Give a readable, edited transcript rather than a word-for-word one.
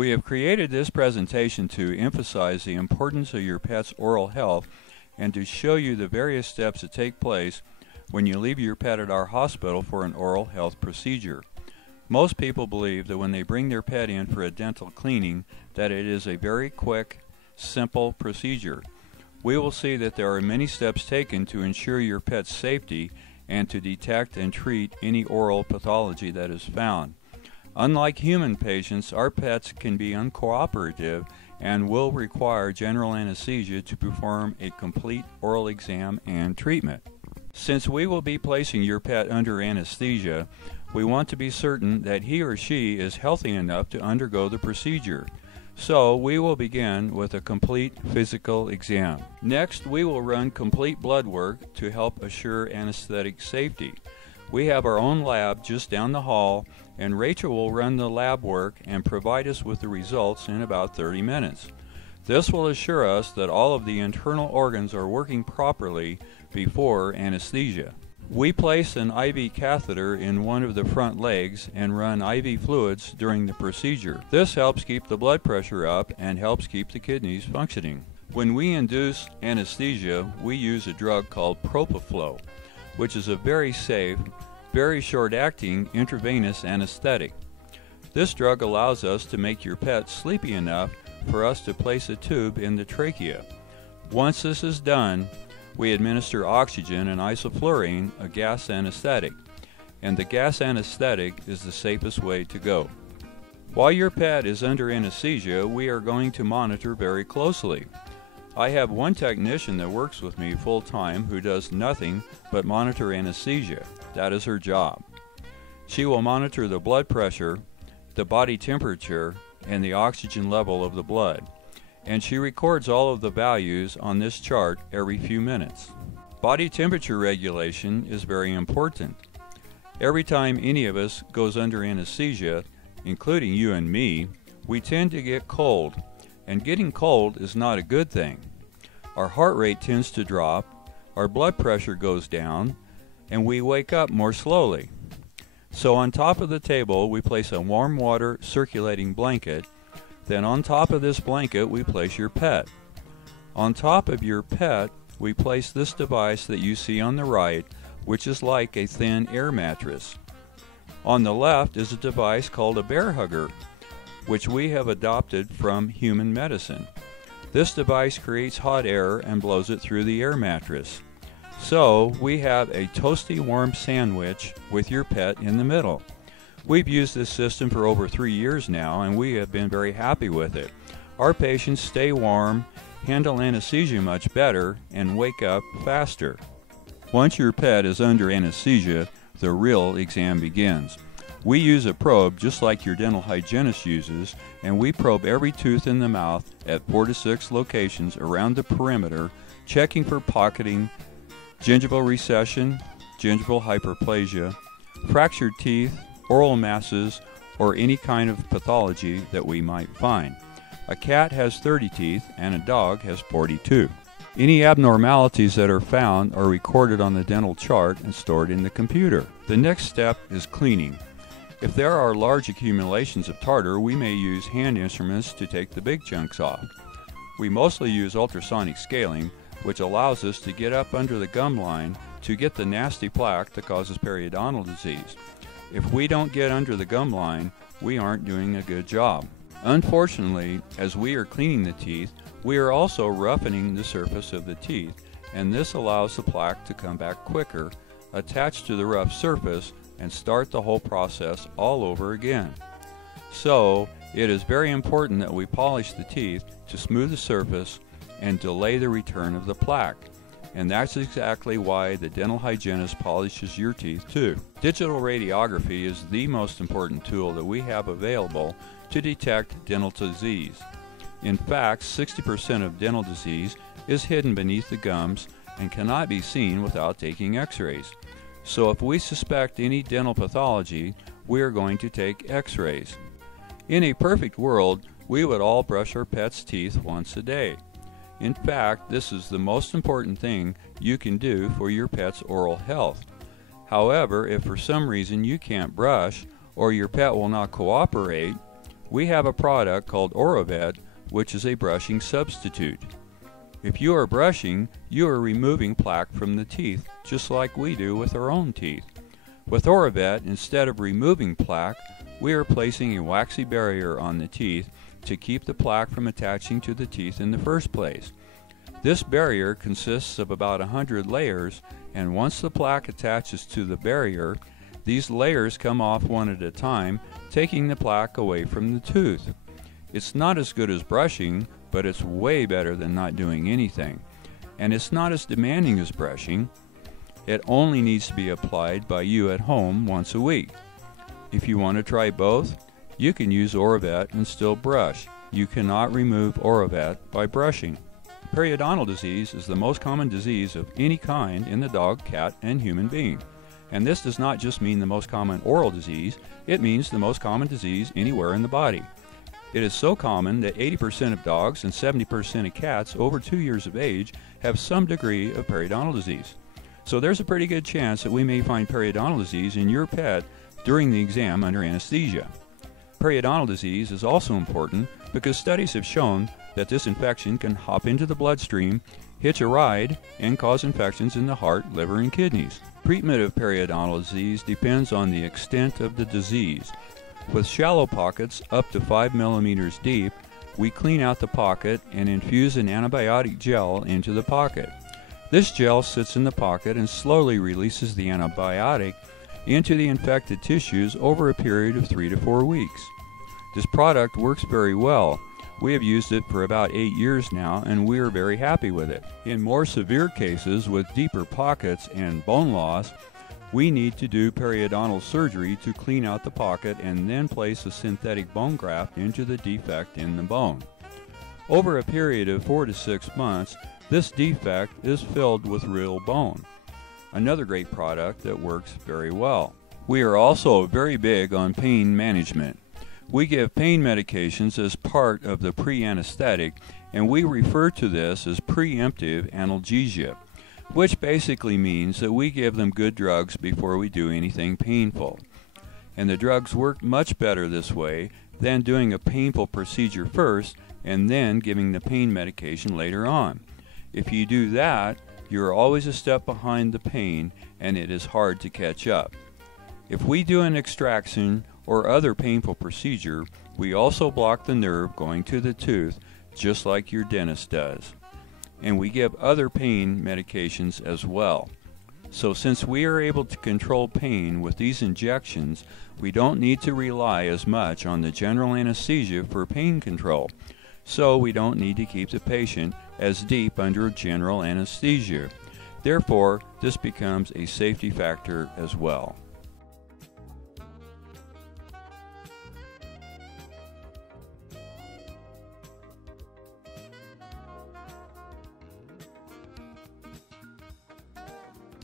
We have created this presentation to emphasize the importance of your pet's oral health and to show you the various steps that take place when you leave your pet at our hospital for an oral health procedure. Most people believe that when they bring their pet in for a dental cleaning that it is a very quick, simple procedure. We will see that there are many steps taken to ensure your pet's safety and to detect and treat any oral pathology that is found. Unlike human patients, our pets can be uncooperative and will require general anesthesia to perform a complete oral exam and treatment. Since we will be placing your pet under anesthesia, we want to be certain that he or she is healthy enough to undergo the procedure. So we will begin with a complete physical exam. Next, we will run complete blood work to help assure anesthetic safety. We have our own lab just down the hall, and Rachel will run the lab work and provide us with the results in about 30 minutes. This will assure us that all of the internal organs are working properly before anesthesia. We place an IV catheter in one of the front legs and run IV fluids during the procedure. This helps keep the blood pressure up and helps keep the kidneys functioning. When we induce anesthesia, we use a drug called propofol, which is a very safe, very short-acting intravenous anesthetic. This drug allows us to make your pet sleepy enough for us to place a tube in the trachea. Once this is done, we administer oxygen and isoflurane, a gas anesthetic, and the gas anesthetic is the safest way to go. While your pet is under anesthesia, we are going to monitor very closely. I have one technician that works with me full-time who does nothing but monitor anesthesia. That is her job. She will monitor the blood pressure, the body temperature, and the oxygen level of the blood, and she records all of the values on this chart every few minutes. Body temperature regulation is very important. Every time any of us goes under anesthesia, including you and me, we tend to get cold, and getting cold is not a good thing. Our heart rate tends to drop, our blood pressure goes down, and we wake up more slowly. So on top of the table we place a warm water circulating blanket. Then on top of this blanket we place your pet. On top of your pet we place this device that you see on the right, which is like a thin air mattress. On the left is a device called a bear hugger, which we have adopted from human medicine. This device creates hot air and blows it through the air mattress. So we have a toasty warm sandwich with your pet in the middle. We've used this system for over 3 years now, and we have been very happy with it. Our patients stay warm, handle anesthesia much better, and wake up faster. Once your pet is under anesthesia, the real exam begins. We use a probe just like your dental hygienist uses, and we probe every tooth in the mouth at 4 to 6 locations around the perimeter, checking for pocketing, gingival recession, gingival hyperplasia, fractured teeth, oral masses, or any kind of pathology that we might find. A cat has 30 teeth and a dog has 42. Any abnormalities that are found are recorded on the dental chart and stored in the computer. The next step is cleaning. If there are large accumulations of tartar, we may use hand instruments to take the big chunks off. We mostly use ultrasonic scaling, which allows us to get up under the gum line to get the nasty plaque that causes periodontal disease. If we don't get under the gum line, we aren't doing a good job. Unfortunately, as we are cleaning the teeth, we are also roughening the surface of the teeth, and this allows the plaque to come back quicker, attach to the rough surface, and start the whole process all over again. So, it is very important that we polish the teeth to smooth the surface and delay the return of the plaque. And that's exactly why the dental hygienist polishes your teeth too. Digital radiography is the most important tool that we have available to detect dental disease. In fact, 60% of dental disease is hidden beneath the gums and cannot be seen without taking x-rays. So if we suspect any dental pathology, we are going to take x-rays. In a perfect world, we would all brush our pets' teeth once a day. In fact, this is the most important thing you can do for your pet's oral health. However, if for some reason you can't brush or your pet will not cooperate, We have a product called Orovet, which is a brushing substitute. If you are brushing, you are removing plaque from the teeth, just like we do with our own teeth. With Orovet, instead of removing plaque, we are placing a waxy barrier on the teeth to keep the plaque from attaching to the teeth in the first place. This barrier consists of about 100 layers, and once the plaque attaches to the barrier, these layers come off one at a time, taking the plaque away from the tooth. It's not as good as brushing, but it's way better than not doing anything. And it's not as demanding as brushing. It only needs to be applied by you at home once a week. If you want to try both, you can use Orovet and still brush. You cannot remove Orovet by brushing. Periodontal disease is the most common disease of any kind in the dog, cat, and human being. And this does not just mean the most common oral disease, it means the most common disease anywhere in the body. It is so common that 80% of dogs and 70% of cats over 2 years of age have some degree of periodontal disease. So there's a pretty good chance that we may find periodontal disease in your pet during the exam under anesthesia. Periodontal disease is also important because studies have shown that this infection can hop into the bloodstream, hitch a ride, and cause infections in the heart, liver, and kidneys. Treatment of periodontal disease depends on the extent of the disease. With shallow pockets up to 5 millimeters deep, we clean out the pocket and infuse an antibiotic gel into the pocket. This gel sits in the pocket and slowly releases the antibiotic into the infected tissues over a period of 3 to 4 weeks. This product works very well. We have used it for about 8 years now, and we are very happy with it. In more severe cases with deeper pockets and bone loss, we need to do periodontal surgery to clean out the pocket and then place a synthetic bone graft into the defect in the bone. Over a period of 4 to 6 months, this defect is filled with real bone. Another great product that works very well. We are also very big on pain management. We give pain medications as part of the pre-anesthetic, and we refer to this as preemptive analgesia, which basically means that we give them good drugs before we do anything painful. And the drugs work much better this way than doing a painful procedure first and then giving the pain medication later on. If you do that, you're always a step behind the pain, and it is hard to catch up. If we do an extraction or other painful procedure, we also block the nerve going to the tooth, just like your dentist does. And we give other pain medications as well. So since we are able to control pain with these injections, we don't need to rely as much on the general anesthesia for pain control. So we don't need to keep the patient as deep under general anesthesia. Therefore, this becomes a safety factor as well.